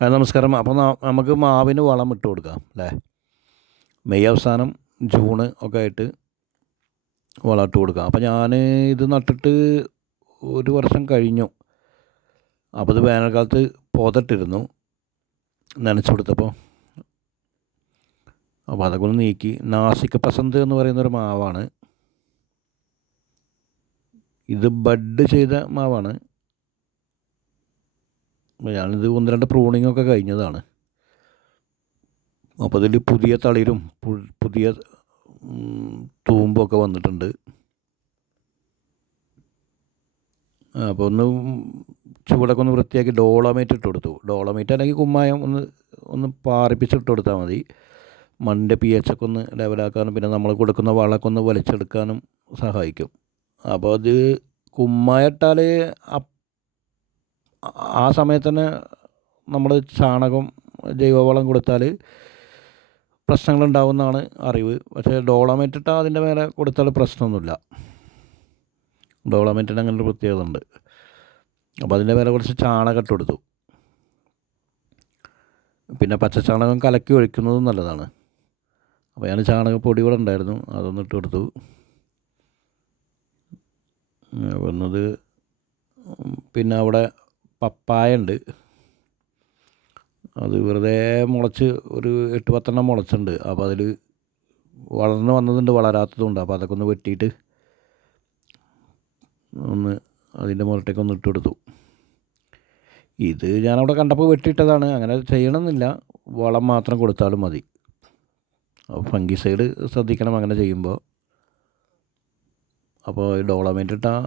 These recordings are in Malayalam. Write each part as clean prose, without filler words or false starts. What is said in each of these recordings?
നമസ്കാരം. അപ്പോൾ നമുക്ക് മാവിന് വളം ഇട്ട് കൊടുക്കാം അല്ലേ? മെയ് അവസാനം ജൂണ് ഒക്കെ ആയിട്ട് വളം ഇട്ട് കൊടുക്കാം. അപ്പോൾ ഞാൻ ഇത് നട്ടിട്ട് ഒരു വർഷം കഴിഞ്ഞു. അപ്പോൾ ഇത് വേനൽക്കാലത്ത് പോതിട്ടിരുന്നു നനച്ചു കൊടുത്തപ്പോൾ. അപ്പോൾ അതൊക്കെ ഒന്ന് നീക്കി. നാസിക് പസന്ത് എന്ന് പറയുന്നൊരു മാവാണ് ഇത്. ബഡ് ചെയ്ത മാവാണ്. ഞാനിത് 1-2 പ്രൂണിങ്ങൊക്കെ കഴിഞ്ഞതാണ്. അപ്പോൾ അതിൽ പുതിയ തളിരും പുതിയ തൂമ്പൊക്കെ വന്നിട്ടുണ്ട്. അപ്പോൾ ചുവടൊക്കെ ഒന്ന് വൃത്തിയാക്കി ഡോളമേറ്റ് ഇട്ട് കൊടുത്തു. ഡോളമേറ്റ് അല്ലെങ്കിൽ കുമ്മായം ഒന്ന് പാറിപ്പിച്ചിട്ട് കൊടുത്താൽ മതി. മണ്ണിൻ്റെ pH ഒക്കെ ഒന്ന് ലെവലാക്കാനും പിന്നെ നമ്മൾ കൊടുക്കുന്ന വളമൊക്കെ ഒന്ന് വലിച്ചെടുക്കാനും സഹായിക്കും. അപ്പോൾ അത് കുമ്മായിട്ടാൽ ആ സമയത്ത് തന്നെ നമ്മൾ ചാണകം ജൈവവളം കൊടുത്താൽ പ്രശ്നങ്ങളുണ്ടാവുമെന്നാണ് അറിവ്. പക്ഷേ ഡോളമേറ്റ് ഇട്ടാൽ അതിൻ്റെ മേലെ കൊടുത്താൽ പ്രശ്നമൊന്നുമില്ല. ഡോളമേറ്റിന് അങ്ങനെ ഒരു പ്രത്യേകത ഉണ്ട്. അപ്പോൾ അതിൻ്റെ മേലെ കുറച്ച് ചാണകം ഇട്ട് കൊടുത്തു. പിന്നെ പച്ചച്ചാണകം കലക്കി ഒഴിക്കുന്നതും നല്ലതാണ്. അപ്പോൾ ഞാൻ ചാണകപ്പൊടി കൂടെ ഉണ്ടായിരുന്നു, അതൊന്ന് ഇട്ട് കൊടുത്തു. വന്നത് പിന്നെ അവിടെ പപ്പായ ഉണ്ട്. അത് വെറുതെ മുളച്ച് ഒരു 8-10 മുളച്ചുണ്ട്. അപ്പോൾ അതിൽ വളർന്ന് വന്നതുണ്ട്, വളരാത്തതുണ്ട്. അപ്പോൾ അതൊക്കെ ഒന്ന് വെട്ടിയിട്ട് അതിൻ്റെ മുകളിലേക്ക് ഒന്ന് ഇട്ട് കൊടുത്തു. ഇത് ഞാനവിടെ കണ്ടപ്പോൾ വെട്ടിയിട്ടതാണ്. അങ്ങനെ ചെയ്യണമെന്നില്ല, വളം മാത്രം കൊടുത്താലും മതി. ഫംഗിസൈഡ് ശ്രദ്ധിക്കണം അങ്ങനെ ചെയ്യുമ്പോൾ. അപ്പോൾ ഈ ഡോളമേറ്റ് ഇട്ടാൽ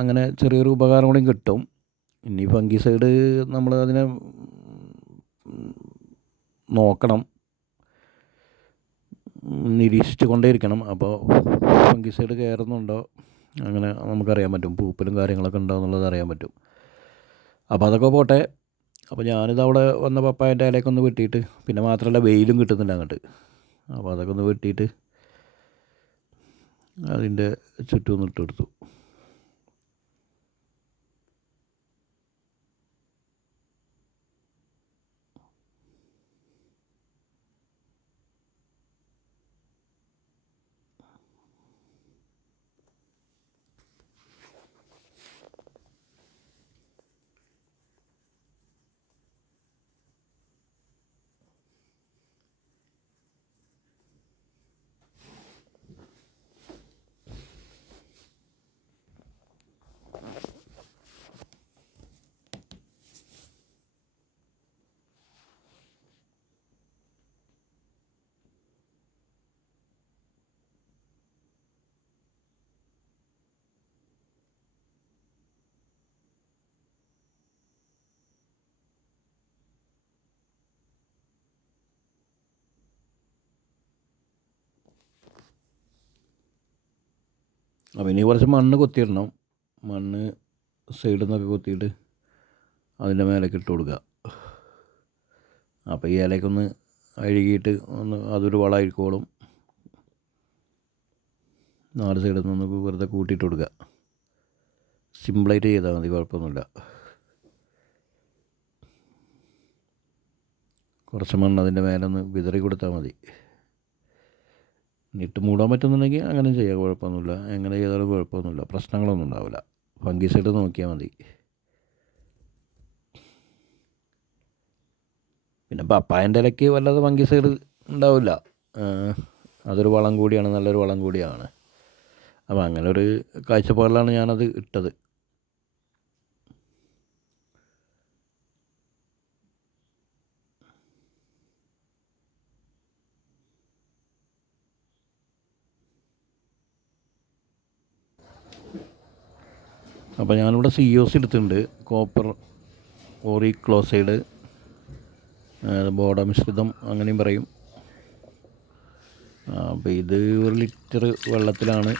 അങ്ങനെ ചെറിയൊരു ഉപകാരം കൂടി കിട്ടും. ഇനി ഫംഗിസൈഡ് നമ്മൾ അതിനെ നോക്കണം, നിരീക്ഷിച്ച് കൊണ്ടേയിരിക്കണം. അപ്പോൾ ഫംഗിസൈഡ് കയറുന്നുണ്ടോ അങ്ങനെ നമുക്കറിയാൻ പറ്റും. പൂപ്പലും കാര്യങ്ങളൊക്കെ ഉണ്ടോ എന്നുള്ളത് അറിയാൻ പറ്റും. അപ്പോൾ അതൊക്കെ പോട്ടെ. അപ്പോൾ ഞാനിത് അവിടെ വന്ന പപ്പായൻ്റെ ഇലയൊക്കെ ഒന്ന് വെട്ടിയിട്ട്, പിന്നെ മാത്രമല്ല വെയിലും കിട്ടുന്നില്ല അങ്ങോട്ട്. അപ്പോൾ അതൊക്കെ ഒന്ന് വെട്ടിയിട്ട് അതിൻ്റെ ചുറ്റും ഒന്ന് ഇട്ട് കൊടുത്തു. അപ്പോൾ ഇനി കുറച്ച് മണ്ണ് കൊത്തിയിടണം. മണ്ണ് സൈഡിൽ നിന്നൊക്കെ കൊത്തിയിട്ട് അതിൻ്റെ മേലേക്ക് ഇട്ട് കൊടുക്കുക. അപ്പോൾ ഈ ഇലയ്ക്കൊന്ന് അഴുകിയിട്ട് അതൊരു വളമായിരിക്കോളും. 4 സൈഡിൽ നിന്നൊക്കെ വെറുതെ കൂട്ടിയിട്ട് കൊടുക്കുക. സിമ്പിളായിട്ട് ചെയ്താൽ മതി, കുഴപ്പമൊന്നുമില്ല. കുറച്ച് മണ്ണ് അതിൻ്റെ മേലെ ഒന്ന് വിതറി കൊടുത്താൽ മതി. ഇട്ട് മൂടാൻ പറ്റുന്നുണ്ടെങ്കിൽ അങ്ങനെ ചെയ്യാം, കുഴപ്പമൊന്നുമില്ല. എങ്ങനെ ചെയ്താലും കുഴപ്പമൊന്നുമില്ല, പ്രശ്നങ്ങളൊന്നും ഉണ്ടാവില്ല. ഫംഗിസൈഡ് നോക്കിയാൽ മതി. പിന്നെ പപ്പായൻ്റെ ഇലയ്ക്ക് വല്ലാതെ ഫംഗിസൈഡ് ഉണ്ടാവില്ല. അതൊരു വളം കൂടിയാണ്, നല്ലൊരു വളം കൂടിയാണ്. അപ്പോൾ അങ്ങനെ ഒരു കാഴ്ചപ്പാടിലാണ് ഞാനത് ഇട്ടത്. അപ്പോൾ ഞാനിവിടെ COC എടുത്തിട്ടുണ്ട്, കോപ്പർ ഓറിക്ലോസൈഡ്, ബോഡമിശ്രിതം അങ്ങനെയും പറയും. അപ്പോൾ ഇത് 1 ലിറ്റർ വെള്ളത്തിലാണ്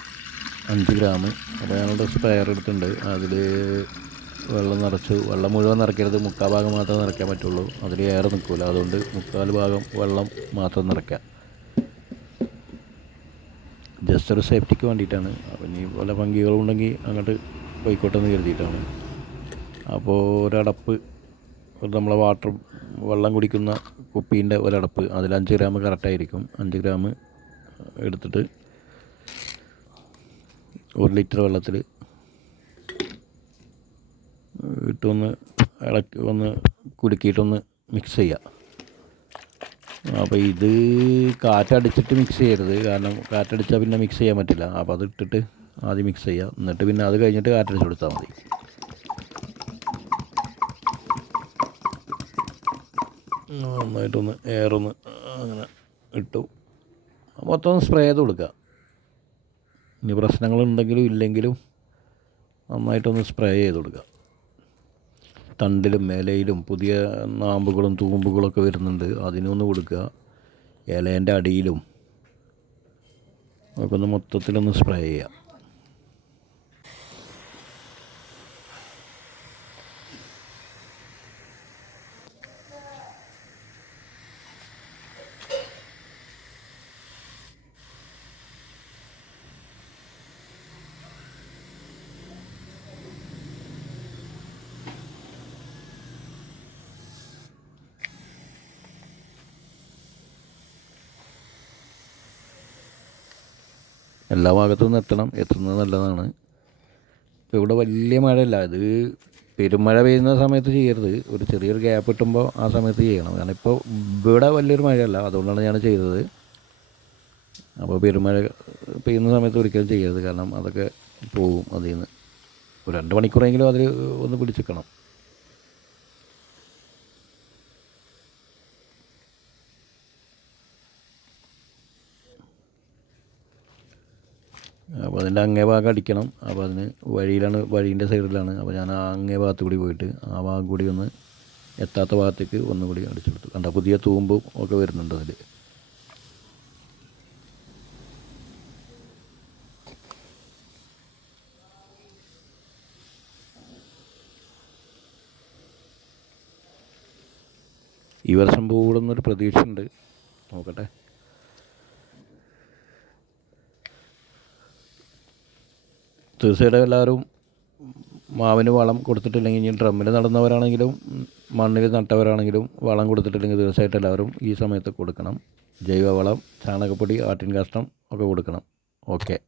5 ഗ്രാം. അപ്പോൾ ഞാനിവിടെ സ്പ്രെയർ എടുത്തിട്ടുണ്ട്. അതിൽ വെള്ളം നിറച്ചു. വെള്ളം മുഴുവൻ നിറയ്ക്കരുത്, 3/4 ഭാഗം മാത്രമേ നിറയ്ക്കാൻ പറ്റുള്ളൂ. അതിൽ ഏറെ നിൽക്കില്ല. അതുകൊണ്ട് 3/4 ഭാഗം വെള്ളം മാത്രം നിറയ്ക്കുക. ജസ്റ്റ് ഒരു സേഫ്റ്റിക്ക് വേണ്ടിയിട്ടാണ്. അപ്പോൾ ഇനി വല്ല പങ്കികളുണ്ടെങ്കിൽ അങ്ങോട്ട് പോയിക്കോട്ടെ എന്ന് കരുതിയിട്ടാണ്. അപ്പോൾ ഒരടപ്പ് നമ്മളെ വെള്ളം കുടിക്കുന്ന കുപ്പീൻ്റെ ഒരടപ്പ്, അതിൽ 5 ഗ്രാം കറക്റ്റായിരിക്കും. 5 ഗ്രാം എടുത്തിട്ട് 1 ലിറ്റർ വെള്ളത്തിൽ ഇട്ടൊന്ന് ഒന്ന് കുലുക്കിയിട്ടൊന്ന് മിക്സ് ചെയ്യുക. അപ്പോൾ ഇത് കാറ്റടിച്ചിട്ട് മിക്സ് ചെയ്യരുത്, കാരണം കാറ്റടിച്ചാൽ പിന്നെ മിക്സ് ചെയ്യാൻ പറ്റില്ല. അപ്പോൾ അത് ഇട്ടിട്ട് ആദ്യം മിക്സ് ചെയ്യുക, എന്നിട്ട് പിന്നെ അത് കഴിഞ്ഞിട്ട് കാറ്റടിച്ച് കൊടുത്താൽ മതി. നന്നായിട്ടൊന്ന് എയറൊന്ന് അങ്ങനെ ഇട്ടു മൊത്തം സ്പ്രേ ചെയ്ത് കൊടുക്കുക. ഇനി പ്രശ്നങ്ങളുണ്ടെങ്കിലും ഇല്ലെങ്കിലും നന്നായിട്ടൊന്ന് സ്പ്രേ ചെയ്ത് കൊടുക്കുക. തണ്ടിലും ഇലയിലും പുതിയ നാമ്പുകളും തൂമ്പുകളൊക്കെ വരുന്നുണ്ട്, അതിനൊന്ന് കൊടുക്കുക. ഇലേൻ്റെ അടിയിലും ഒക്കെ ഒന്ന് മൊത്തത്തിലൊന്ന് സ്പ്രേ ചെയ്യുക. എല്ലാ ഭാഗത്തു നിന്ന് എത്തുന്നത് നല്ലതാണ്. ഇപ്പോൾ ഇവിടെ വലിയ മഴയല്ല, ഇത് പെരുമഴ പെയ്യുന്ന സമയത്ത് ചെയ്യരുത്, ഒരു ചെറിയൊരു ഗ്യാപ്പ് കിട്ടുമ്പോൾ ആ സമയത്ത് ചെയ്യണം. കാരണം ഇപ്പോൾ ഇവിടെ വലിയൊരു മഴയല്ല, അതുകൊണ്ടാണ് ഞാൻ ചെയ്തത്. അപ്പോൾ പെരുമഴ പെയ്യുന്ന സമയത്ത് ഒരിക്കലും ചെയ്യരുത്, കാരണം അതൊക്കെ പോകും അതിൽ നിന്ന്. ഒരു 2 മണിക്കൂറെങ്കിലും അതിൽ ഒന്ന് പിടിച്ചിക്കണം. അപ്പോൾ അതിൻ്റെ അങ്ങേ ഭാഗം അടിക്കണം. അപ്പോൾ അതിന് വഴീൻ്റെ സൈഡിലാണ്. അപ്പോൾ ഞാൻ ആ അങ്ങേ ഭാഗത്ത് കൂടി പോയിട്ട് ആ ഭാഗം കൂടി ഒന്ന് എത്താത്ത ഭാഗത്തേക്ക് ഒന്നുകൂടി അടിച്ചെടുത്തു. കണ്ട പുതിയ തൂമ്പും ഒക്കെ വരുന്നുണ്ട് അതിൽ. ഈ വർഷം കൂടുന്നൊരു പ്രതീക്ഷയുണ്ട്, നോക്കട്ടെ. തീർച്ചയായിട്ടും എല്ലാവരും മാവിന് വളം കൊടുത്തിട്ടില്ലെങ്കിൽ, ഇനി ഡ്രമ്മിൽ നടന്നവരാണെങ്കിലും മണ്ണിൽ നട്ടവരാണെങ്കിലും വളം കൊടുത്തിട്ടില്ലെങ്കിൽ തീർച്ചയായിട്ടും എല്ലാവരും ഈ സമയത്ത് കൊടുക്കണം. ജൈവവളം, ചാണകപ്പൊടി, ആട്ടിൻ കാഷ്ടം ഒക്കെ കൊടുക്കണം. ഓക്കെ.